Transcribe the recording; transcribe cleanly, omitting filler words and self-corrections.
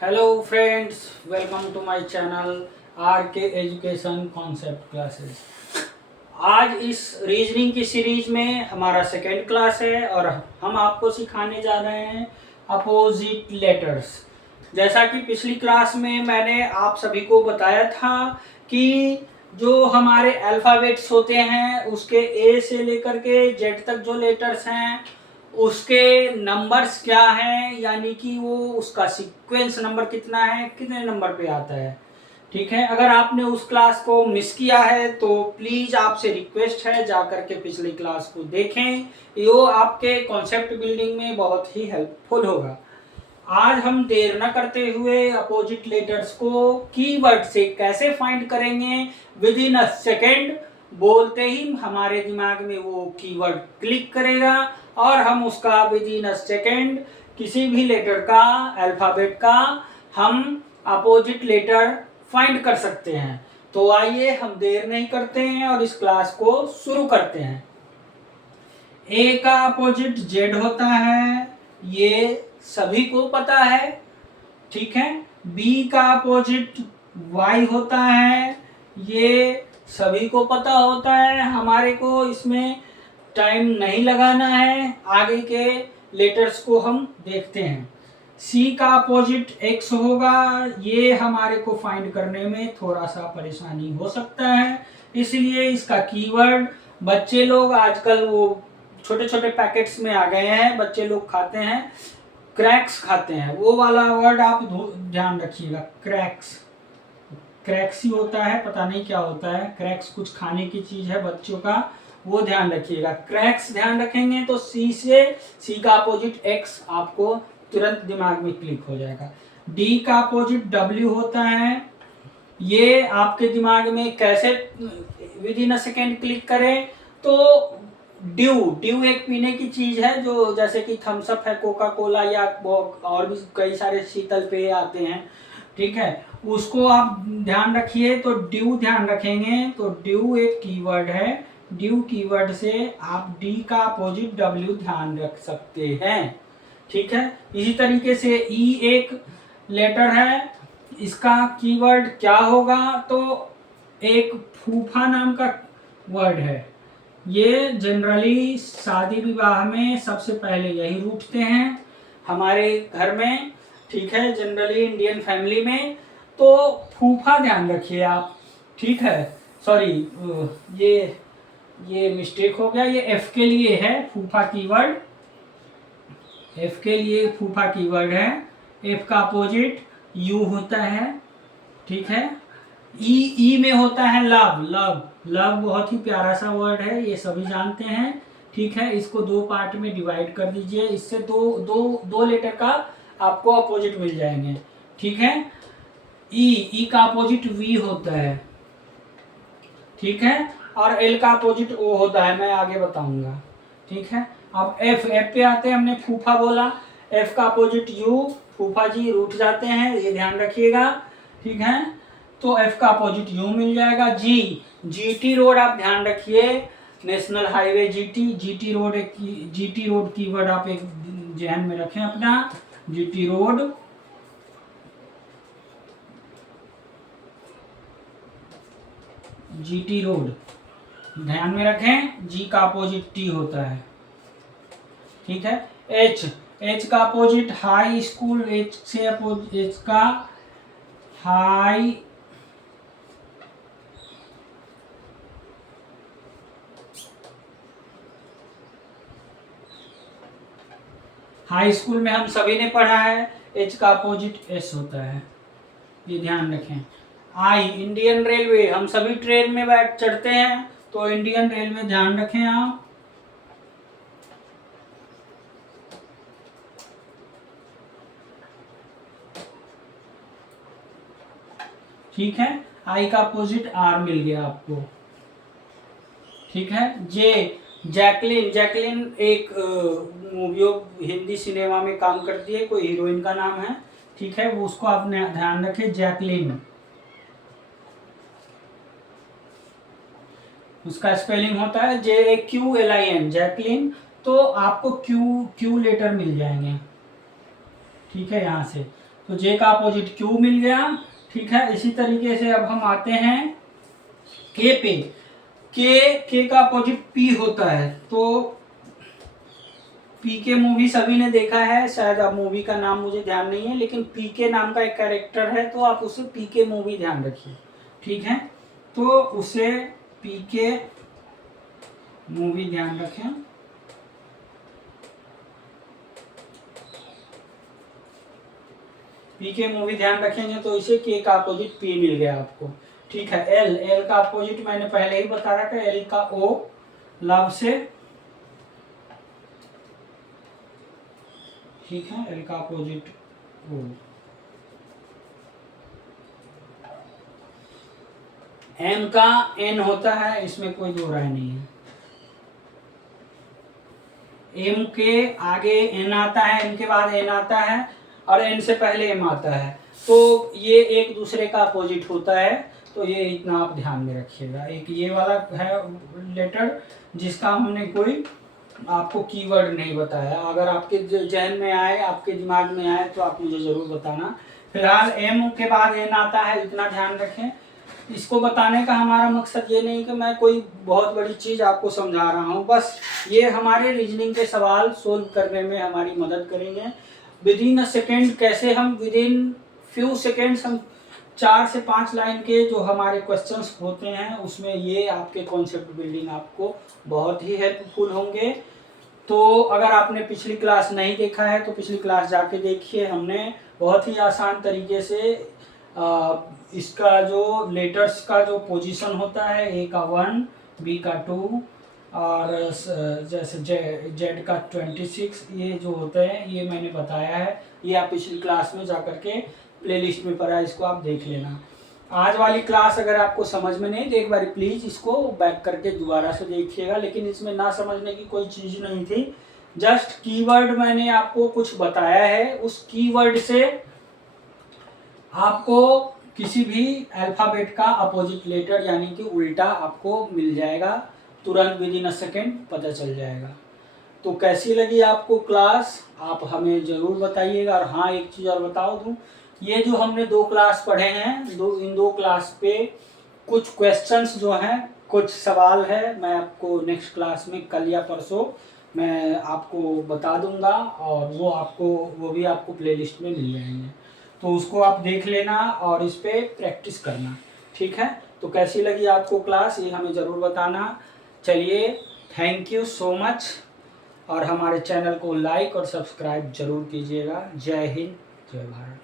Hello friends, welcome to my channel R K education concept classes. आज इस reasoning की series में हमारा सेकेंड क्लास है और हम आपको सिखाने जा रहे हैं अपोजिट लेटर्स। जैसा कि पिछली क्लास में मैंने आप सभी को बताया था कि जो हमारे अल्फ़ाबेट्स होते हैं उसके ए से लेकर के जेड तक जो लेटर्स हैं उसके नंबर्स क्या हैं, यानी कि वो उसका सीक्वेंस नंबर कितना है, कितने नंबर पे आता है। ठीक है, अगर आपने उस क्लास को मिस किया है तो प्लीज आपसे रिक्वेस्ट है जा करके पिछली क्लास को देखें, ये आपके कॉन्सेप्ट बिल्डिंग में बहुत ही हेल्पफुल होगा। आज हम देर न करते हुए अपोजिट लेटर्स को कीवर्ड से कैसे फाइंड करेंगे विद इन अ सेकेंड। बोलते ही हमारे दिमाग में वो कीवर्ड क्लिक करेगा और हम उसका विद इन अ सेकेंड किसी भी लेटर का, अल्फाबेट का हम अपोजिट लेटर फाइंड कर सकते हैं। तो आइए हम देर नहीं करते हैं और इस क्लास को शुरू करते हैं। ए का अपोजिट जेड होता है, ये सभी को पता है। ठीक है, बी का अपोजिट वाई होता है, ये सभी को पता होता है। हमारे को इसमें टाइम नहीं लगाना है, आगे के लेटर्स को हम देखते हैं। सी का अपोजिट एक्स होगा, ये हमारे को फाइंड करने में थोड़ा सा परेशानी हो सकता है, इसलिए इसका कीवर्ड बच्चे लोग आजकल वो छोटे छोटे पैकेट्स में आ गए हैं, बच्चे लोग खाते हैं, क्रैक्स खाते हैं, वो वाला वर्ड आप ध्यान रखिएगा। क्रैक्स, क्रैक्स ही होता है, पता नहीं क्या होता है। क्रैक्स कुछ खाने की चीज है बच्चों का, वो ध्यान रखिएगा। क्रैक्स ध्यान रखेंगे तो सी का अपोजिट एक्स आपको तुरंत दिमाग में क्लिक हो जाएगा। डी का अपोजिट डब्ल्यू होता है, ये आपके दिमाग में कैसे with in a second click करें तो ड्यू, ड्यू एक पीने की चीज है, जो जैसे कि थम्स अप है, कोका कोला, या और भी कई सारे शीतल पेय आते हैं। ठीक है, उसको आप ध्यान रखिए। तो ड्यू ध्यान रखेंगे तो ड्यू एक कीवर्ड है, ड्यू कीवर्ड से आप डी का अपोजिट डब्ल्यू ध्यान रख सकते हैं। ठीक है, इसी तरीके से ई एक लेटर है, इसका कीवर्ड क्या होगा तो एक फूफा नाम का वर्ड है। ये जनरली शादी विवाह में सबसे पहले यही रूठते हैं हमारे घर में। ठीक है, जनरली इंडियन फैमिली में। तो फूफा ध्यान रखिए आप। ठीक है, सॉरी, ये मिस्टेक हो गया, ये एफ के लिए है फूफा कीवर्ड, एफ के लिए फूफा कीवर्ड है। एफ का अपोजिट यू होता है। ठीक है, ई में होता है लव, लव, लव बहुत ही प्यारा सा वर्ड है, ये सभी जानते हैं। ठीक है, इसको दो पार्ट में डिवाइड कर दीजिए, इससे दो लेटर का आपको अपोजिट मिल जाएंगे। ठीक है, ई का अपोजिट वी होता है। ठीक है, और एल का अपोजिट ओ होता है, मैं आगे बताऊंगा। ठीक है, अब एफ पे आते हैं। हमने फूफा बोला, एफ का अपोजिट यू, फूफा जी रूठ जाते हैं, ये ध्यान रखिएगा। ठीक है, तो एफ का अपोजिट यू मिल जाएगा। जीटी रोड आप ध्यान रखिए, नेशनल हाईवे जीटी रोड, एक जीटी रोड कीवर्ड आप एक ध्यान में रखें अपना। जीटी रोड, जीटी रोड ध्यान में रखें। जी का अपोजिट टी होता है। ठीक है, एच का अपोजिट हाई स्कूल, एच का हाई स्कूल में हम सभी ने पढ़ा है, एच का अपोजिट एस होता है, ये ध्यान रखें। आई इंडियन रेलवे, हम सभी ट्रेन में बैठ चढ़ते हैं, तो इंडियन रेलवे ध्यान रखें आप। ठीक है, आई का अपोजिट आर मिल गया आपको। ठीक है, जे जैकलिन, जैकलिन एक मूवी हिंदी सिनेमा में काम करती है, कोई हीरोइन का नाम है। ठीक है, वो उसको आपने ध्यान रखें, जैकलिन, उसका स्पेलिंग होता है JAQLIN, जैकलिन। तो आपको क्यू लेटर मिल जाएंगे। ठीक है, यहाँ से तो जे का अपोजिट क्यू मिल गया। ठीक है, इसी तरीके से अब हम आते हैं के पे। के का अपोजिट पी होता है, तो पी के मूवी सभी ने देखा है शायद, अब मूवी का नाम मुझे ध्यान नहीं है, लेकिन पी के नाम का एक कैरेक्टर है, तो आप उसे पी के मूवी ध्यान रखिए। ठीक है, तो उसे पी के मूवी ध्यान रखें। पी के मूवी ध्यान रखेंगे तो इसे के का अपोजिट पी मिल गया आपको। ठीक है, एल का अपोजिट मैंने पहले ही बता रखा है, एल का ओ लव से। ठीक है, एल का अपोजिट ओ। एम का एन होता है, इसमें कोई दो राय नहीं है। एम के आगे एन आता है, एन के बाद एन आता है, और एन से पहले एम आता है, तो ये एक दूसरे का अपोजिट होता है। तो ये इतना आप ध्यान में रखिएगा। एक ये वाला है लेटर जिसका हमने कोई आपको कीवर्ड नहीं बताया, अगर आपके जहन में आए, आपके दिमाग में आए, तो आप मुझे ज़रूर बताना। फिलहाल एम के बाद एन आता है, इतना ध्यान रखें। इसको बताने का हमारा मकसद ये नहीं कि मैं कोई बहुत बड़ी चीज़ आपको समझा रहा हूँ, बस ये हमारे रीजनिंग के सवाल सोल्व करने में हमारी मदद करेंगे। विद इन अ सेकेंड, कैसे हम विद इन फ्यू सेकेंड्स हम 4 से 5 लाइन के जो हमारे क्वेश्चंस होते हैं उसमें ये आपके कॉन्सेप्ट बिल्डिंग आपको बहुत ही हेल्पफुल होंगे। तो अगर आपने पिछली क्लास नहीं देखा है तो पिछली क्लास जाके देखिए। हमने बहुत ही आसान तरीके से इसका जो लेटर्स का जो पोजीशन होता है, ए का 1, बी का 2 और जैसे जेड का 26, ये जो होते हैं ये मैंने बताया है। ये आप पिछली क्लास में जाकर के प्लेलिस्ट में पड़ा है, इसको आप देख लेना। आज वाली क्लास अगर आपको समझ में नहीं तो एक बार प्लीज़ इसको बैक करके दोबारा से देखिएगा, लेकिन इसमें ना समझने की कोई चीज़ नहीं थी। जस्ट कीवर्ड मैंने आपको कुछ बताया है, उस कीवर्ड से आपको किसी भी अल्फ़ाबेट का अपोजिट लेटर यानी कि उल्टा आपको मिल जाएगा, तुरंत विद इन अ सेकेंड पता चल जाएगा। तो कैसी लगी आपको क्लास, आप हमें ज़रूर बताइएगा। और हाँ, एक चीज़ और बताओ दूँ, ये जो हमने 2 क्लास पढ़े हैं, इन 2 क्लास पे कुछ क्वेश्चंस जो हैं, कुछ सवाल है, मैं आपको नेक्स्ट क्लास में कल या परसों मैं आपको बता दूंगा, और वो भी आपको प्लेलिस्ट में मिल जाएंगे, तो उसको आप देख लेना और इस पर प्रैक्टिस करना। ठीक है, तो कैसी लगी आपको क्लास ये हमें ज़रूर बताना। चलिए, थैंक यू सो मच, और हमारे चैनल को लाइक और सब्सक्राइब जरूर कीजिएगा। जय हिंद, जय भारत।